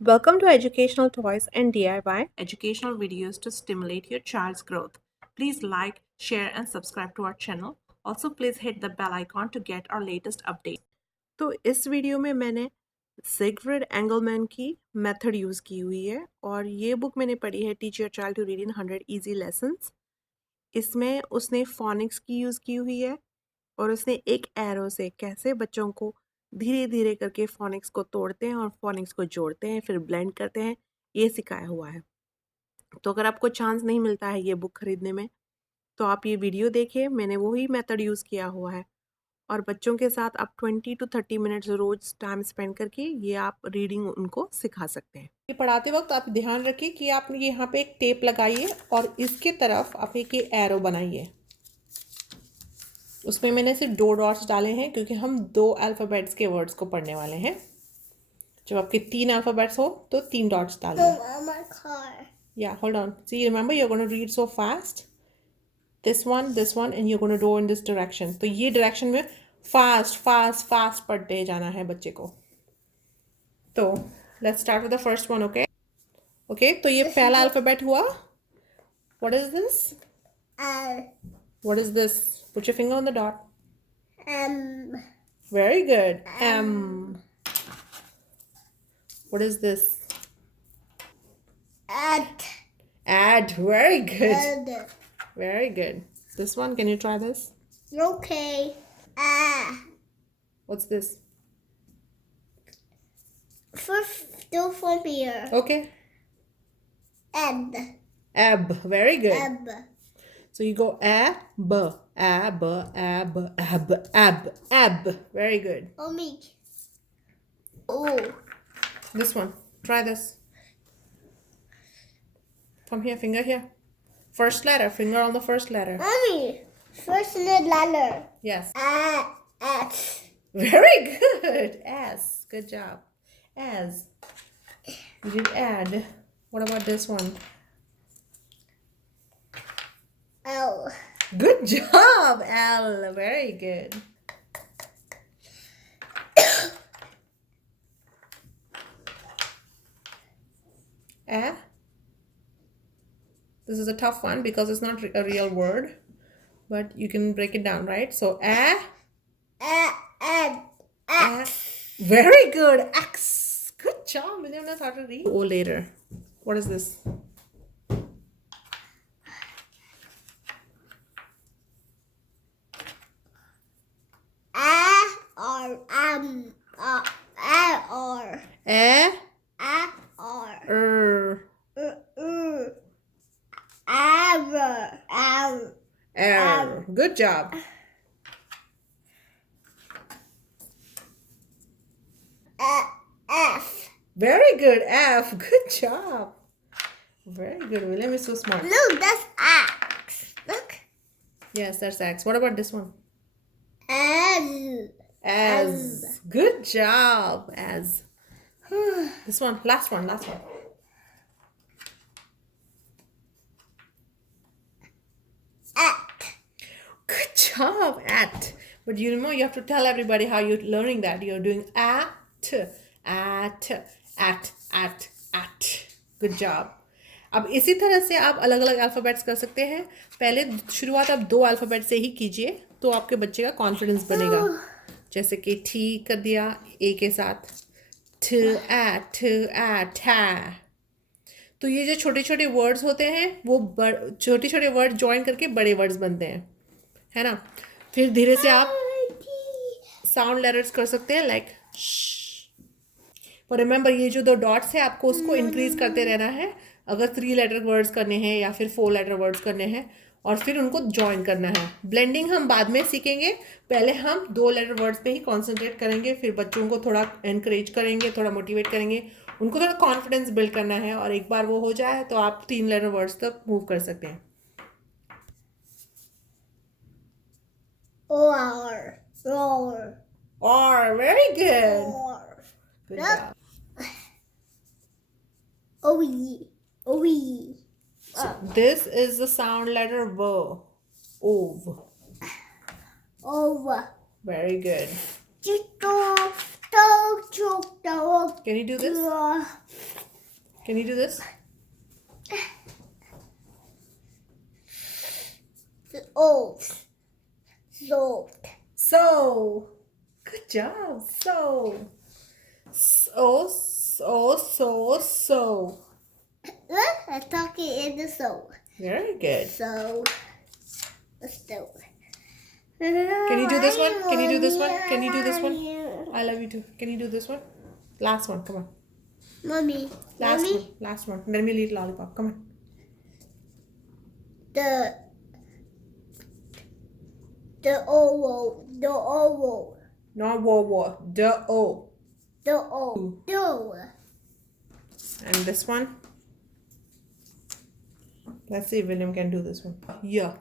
Welcome to Educational Toys and DIY educational videos to stimulate your child's growth. Please like, share and subscribe to our channel. Also please hit the bell icon to get our latest updates. तो इस video में मैंने Siegfried Engelmann की method use की हुई है और ये बुक मैंने पढ़ी है teach your child to read in 100 easy lessons. इसमें उसने फोनिक्स की यूज़ की हुई है और उसने एक एरो से कैसे बच्चों को धीरे धीरे करके फोनिक्स को तोड़ते हैं और फोनिक्स को जोड़ते हैं फिर ब्लेंड करते हैं, ये सिखाया हुआ है। तो अगर आपको चांस नहीं मिलता है ये बुक खरीदने में तो आप ये वीडियो देखिए, मैंने वही मेथड यूज़ किया हुआ है और बच्चों के साथ आप 20 to 30 मिनट्स रोज टाइम स्पेंड करके ये आप रीडिंग उनको सिखा सकते हैं। ये पढ़ाते वक्त आप ध्यान रखिए कि आप यहाँ पे एक टेप लगाइए और इसके तरफ आप एक ये एरो बनाइए। उसमें मैंने सिर्फ 2 डॉट्स डाले हैं क्योंकि हम 2 अल्फ़ाबेट्स के वर्ड्स को पढ़ने वाले हैं। जब आपके 3 अल्फ़ाबेट्स हो तो 3 डॉट्स डालिए। Yeah, hold on. See, remember you're going to read so fast. This one, and you're going to go in this direction. तो ये डायरेक्शन में फास्ट पढ़ते जाना है बच्चे को। तो let's start with the first one, okay? Okay, तो ये पहला अल्फ़ाबेट हुआ। What is this? What is this? Put your finger on the dot. M. Very good. M. What is this? Add. Very good. Very good. This one, can you try this? Okay. What's this? Do from here. Okay. Ebb. Very good. Ebb. So you go ab. Very good. Me. Oh. This one. Try this. From here, finger here. First letter, finger on the first letter. Mommy, first letter. Yes. S. Very good. S. Good job. As. You did add. What about this one? L. Good job, L. Very good. A. This is a tough one because it's not a real word, but you can break it down, right? So A. X. Very good. X. Good job. William knows how to read. O later. What is this? Or. A. Or. R. Good job. F. Very good. F. Good job. Very good. William is so smart. Look, that's X. Look. Yes, that's X. What about this one? As. Good job. As. This one. Last one. At. Good job. At. But you know, you have to tell everybody how you're learning that. You're doing at. Good job. अब इसी तरह से आप अलग अलग alphabets कर सकते हैं। पहले शुरुआत आप 2 अल्फ़ाबेट से ही कीजिए तो आपके बच्चे का कॉन्फिडेंस बनेगा। जैसे कि ठी कर दिया ए के साथ, ठ। तो ये जो छोटे छोटे वर्ड्स होते हैं वो छोटे छोटे वर्ड ज्वाइन करके बड़े वर्ड्स बनते हैं, है ना। फिर धीरे से आप साउंड लेटर्स कर सकते हैं लाइक पर रिमेंबर ये जो 2 डॉट्स है आपको उसको इंक्रीज करते रहना है अगर 3 लेटर वर्ड्स करने हैं या फिर 4 लेटर वर्ड्स करने हैं और फिर उनको ज्वाइन करना है। ब्लेंडिंग हम बाद में सीखेंगे, पहले हम 2 लेटर वर्ड्स पे ही कॉन्सेंट्रेट करेंगे, फिर बच्चों को थोड़ा एनकरेज करेंगे, थोड़ा मोटिवेट करेंगे, उनको थोड़ा कॉन्फिडेंस बिल्ड करना है और एक बार वो हो जाए तो आप 3 लेटर वर्ड्स तक मूव कर सकते हैं। Or. Very good. Good job. O-E. So this is the sound letter V. Ov. Very good. Can you do this? Can you do this? Oats. Salt. So. Good job. So. So. Look, I'm talking in the soul. Very good. So, let's do it. Can you do this one? Can you do this one? Can you do this one? I love you too. Can you do this one? Last one. Come on. Mommy. Last Mommy. one. Last one. Then we'll eat lollipop. Come on. The oval. The oval. Not wo. The O. The oval. Do. And this one. Let's see if William can do this one. Yeah.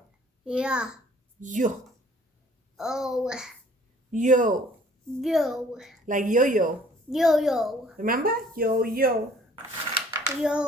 Yeah. Yo. Oh. Yo. Yo. Like yo-yo. Yo yo. Remember? Yo-yo. Yo.